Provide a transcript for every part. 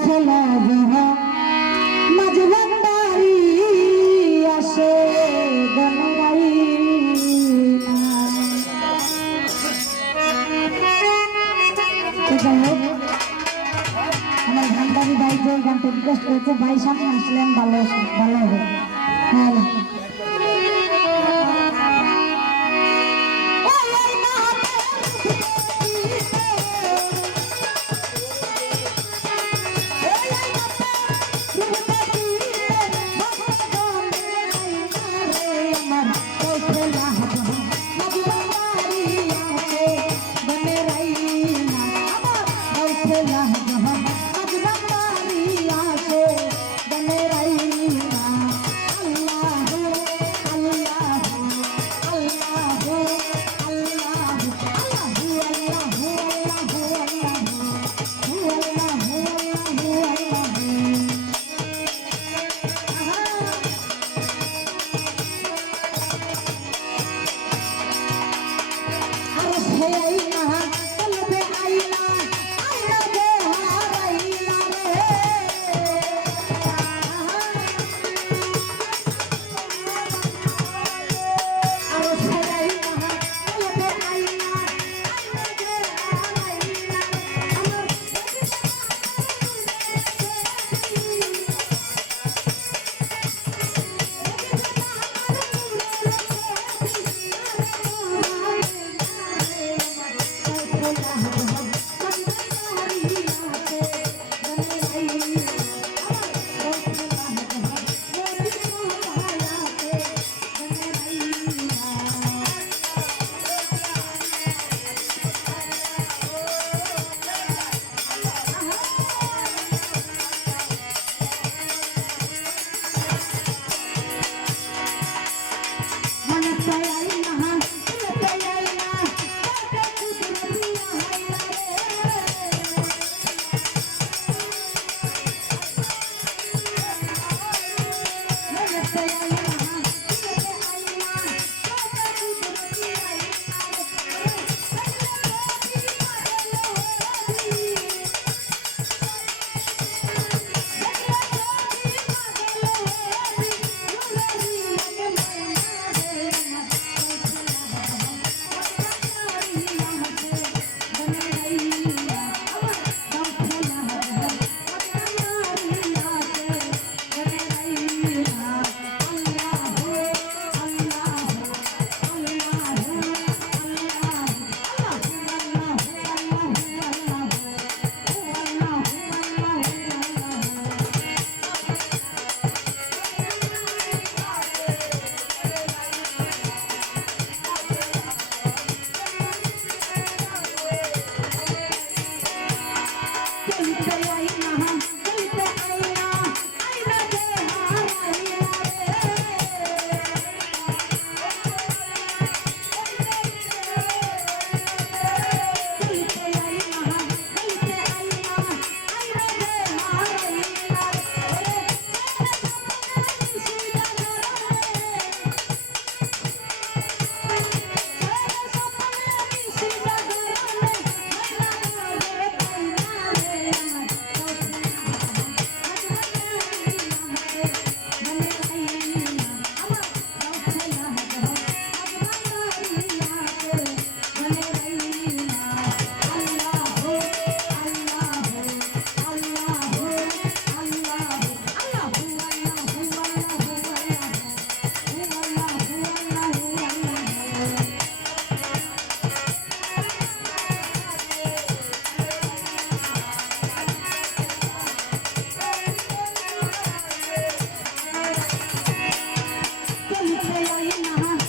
গাছলা যাহা মাঝে ভান্ডারি আসে আমার ভান্ডারি যে গানটা রিকোয়েস্ট করেছে, ভাই সামনে আসলেন, ভালো ভালো হবে হ্যাঁ হেয়াই না I'm not Mama.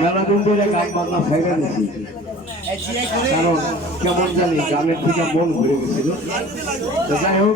মেলা ধরে গান বাজনা ফাইরা দিছি কারণ কেমন জানি গানের থেকে মন ঘুরে গেছিল। যাই হোক